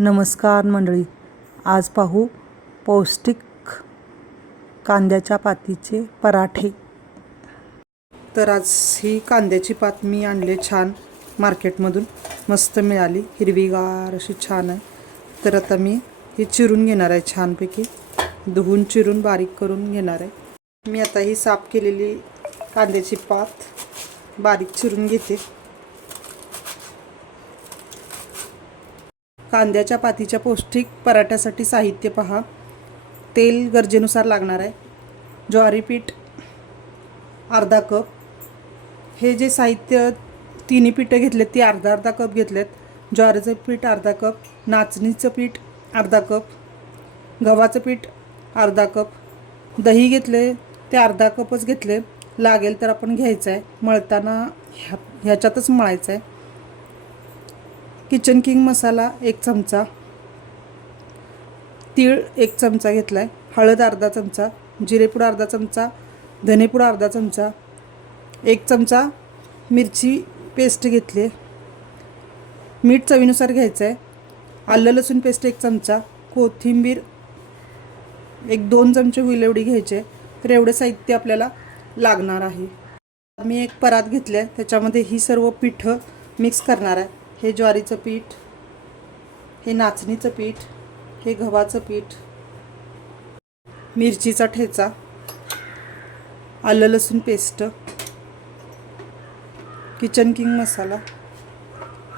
नमस्कार मंडळी. आज पाहू पौष्टिक कांद्याच्या पातीचे पराठे. तर आज ही कांद्याची पात मी आणले छान मार्केटमधून. मस्त मिळाली हिरवीगार अशी छान आहे. तर आता मी ही चिरून घेणार आहे छानपैकी. धुवून चिरून बारीक करून घेणार आहे. मी आता ही साफ केलेली कांद्याची पात बारीक चिरून घेते. कांद्याच्या पातीच्या पौष्टिक पराठ्यासाठी साहित्य पहा. तेल गरजेनुसार लागणार आहे. ज्वारी पीठ अर्धा कप. हे जे साहित्य तिन्ही पिठं घेतलेत ती अर्धा अर्धा कप घेतलेत. ज्वारीचं पीठ अर्धा कप नाचणीचं पीठ अर्धा कप गव्हाचं पीठ अर्धा कप. दही घेतले ते अर्धा कपच घेतले. लागेल तर आपण घ्यायचं आहे मळताना ह्या ह्याच्यातच मळायचं आहे किचन किंग मसाला एक चमचा. तीळ एक चमचा घेतला आहे हळद अर्धा चमचा जिरेपूड अर्धा चमचा धनेपूड अर्धा चमचा एक चमचा मिरची पेस्ट घेतली. आहे मीठ चवीनुसार घ्यायचं आहे आलं लसूण पेस्ट एक चमचा कोथिंबीर एक दोन चमचे होईल एवढी घ्यायचे तर एवढं साहित्य आपल्याला लागणार आहे. मी एक परात घेतलं आहे त्याच्यामध्ये ही सर्व पिठं मिक्स करणार आहे. हे ज्वारीचं पीठ हे नाचणीचं पीठ हे गव्हाचं पीठ मिरचीचा ठेचा आलं लसूण पेस्ट किचन किंग मसाला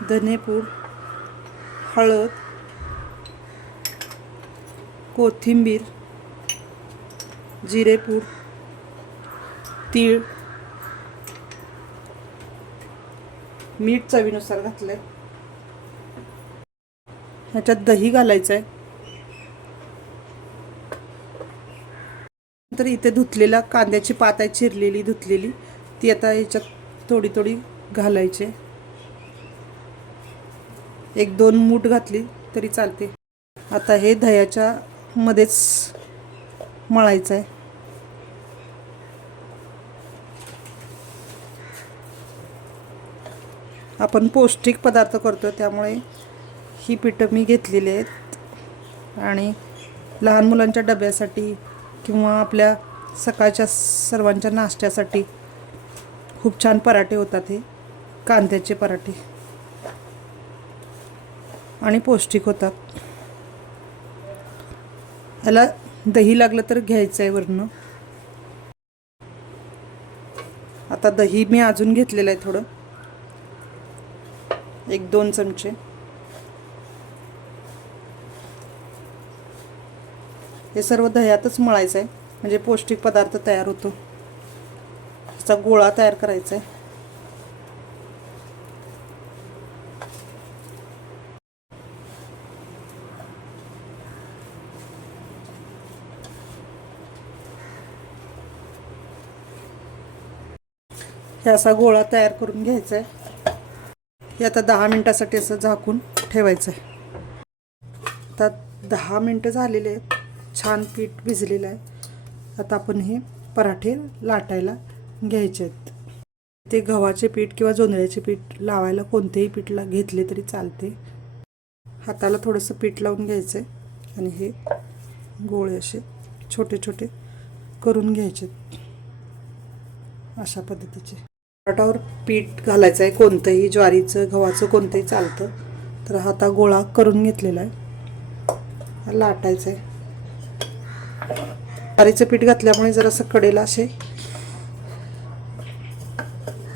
धनेपूड हळद कोथिंबीर जिरेपूड तीळ मीठ चवीनुसार घातलं आहे ह्याच्यात दही घालायचं आहे तर इथे धुतलेला कांद्याची पात आहे चिरलेली धुतलेली ती आता ह्याच्यात थोडी थोडी घालायची. एक दोन मूठ घातली तरी चालते. आता हे दह्याच्या मध्येच मळायचं आहे आपण पौष्टिक पदार्थ करतो त्यामुळे ही पिठं मी घेतलेली आहेत. आणि लहान मुलांच्या डब्यासाठी किंवा आपल्या सकाळच्या सर्वांच्या नाश्त्यासाठी खूप छान पराठे होतात हे. कांद्याचे पराठे. आणि पौष्टिक होतात. याला दही लागलं तर घ्यायचं आहे वरनं आता दही मी अजून घेतलेलं आहे थोडं. एक दोन चमचे. हे सर्व दह्यातच मळायचं आहे म्हणजे पौष्टिक पदार्थ तयार होतो. त्याचा गोळा तयार करायचा आहे हे असा गोळा तयार करून घ्यायचा आहे हे आता दहा मिनटासाठी असं झाकून ठेवायचं आहे आता दहा मिनटं झालेले आहेत. छान पीठ भिजलेलं आहे. आता आपण हे पराठे लाटायला घ्यायचे आहेत. ते गव्हाचे पीठ किंवा जोंधळ्याचे पीठ लावायला कोणतेही पीठला घेतले तरी चालते. हाताला थोडंसं पीठ लावून घ्यायचं आहे आणि हे गोळे असे छोटे छोटे करून घ्यायचे अशा पद्धतीचे. पराठावर पीठ घालायचं आहे कोणतंही ज्वारीचं गव्हाचं कोणतंही चालतं तर हा आता गोळा करून घेतलेला आहे. लाटायचं आहे ज्वारीचं पीठ घातल्यामुळे जरासं कडेला असे.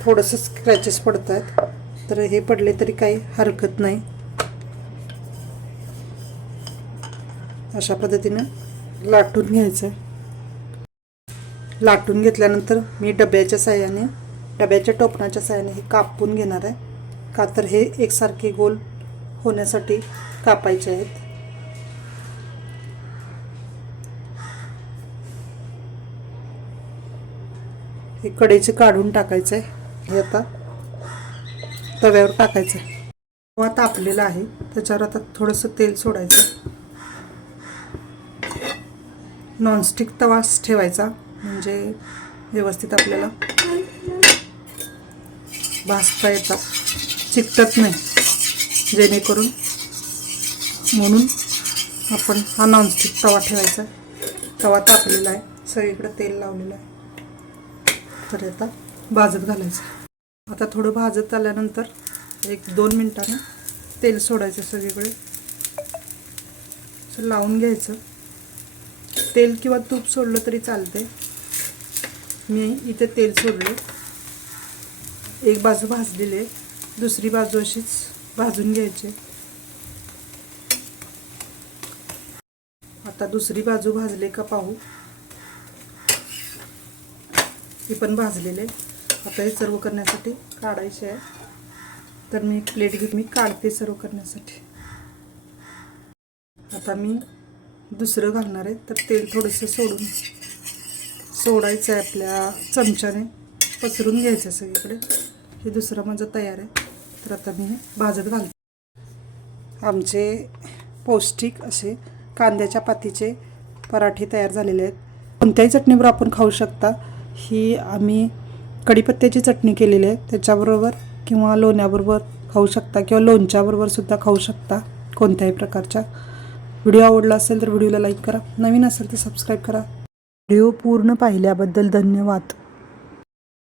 थोडंसं स्क्रॅचेस पडत आहेत तर हे पडले तरी काही हरकत नाही. अशा पद्धतीनं लाटून घ्यायचं आहे लाटून घेतल्यानंतर मी डब्याच्या साह्याने डब्याच्या टोपणाच्या साह्याने हे कापून घेणार आहे. का तर हे एकसारखे गोल होण्यासाठी कापायचे आहेत. हे कडेचे काढून टाकायचं आहे. हे आता तव्यावर टाकायचं आहे. किंवा तापलेला आहे. त्याच्यावर आता थोडंसं तेल सोडायचं नॉनस्टिक तवाच ठेवायचा. म्हणजे व्यवस्थित आपल्याला भाजता येतात चिकटत नाही. जेणेकरून म्हणून आपण हा नॉनस्टिक तवा ठेवायचा. तवा तापलेला आहे. सगळीकडे तेल लावलेलं आहे. तर आता भाजत घालायचं. आता थोडं भाजत आल्यानंतर एक दोन मिनटानं तेल सोडायचं सगळीकडे. असं लावून घ्यायचं. तेल किंवा तूप सोडलं तरी चालते मी इथे तेल सोडले एक बाजू भाजलेली आहे दुसरी बाजू अशीच भाजून घ्यायची. आता दुसरी बाजू भाजले का पाहू. ही पण भाजलेले. आता हे सर्व करण्यासाठी काढायचे आहे. तर मी एक प्लेट घेऊन मी काढते सर्व करण्यासाठी. आता मी दुसरं घालणार आहे. तर तेल थोडंसं सोडून सोडायचं आहे आपल्या चमच्याने. पसरून घ्यायचं सगळीकडे. हे दुसरं माझं तयार आहे. तर आता मी हे भाजत घालते. आमचे पौष्टिक असे कांद्याच्या पातीचे पराठे तयार झालेले आहेत. कोणत्याही चटणीवर आपण खाऊ शकता. ही आम्ही कढीपत्त्याची चटणी केलेली आहे. त्याच्याबरोबर किंवा लोण्याबरोबर खाऊ शकता किंवा लोणच्याबरोबर सुद्धा खाऊ शकता कोणत्याही प्रकारच्या. व्हिडिओ आवडला असेल तर व्हिडिओला लाईक करा. नवीन असेल तर सबस्क्राईब करा. व्हिडिओ पूर्ण पाहिल्याबद्दल धन्यवाद.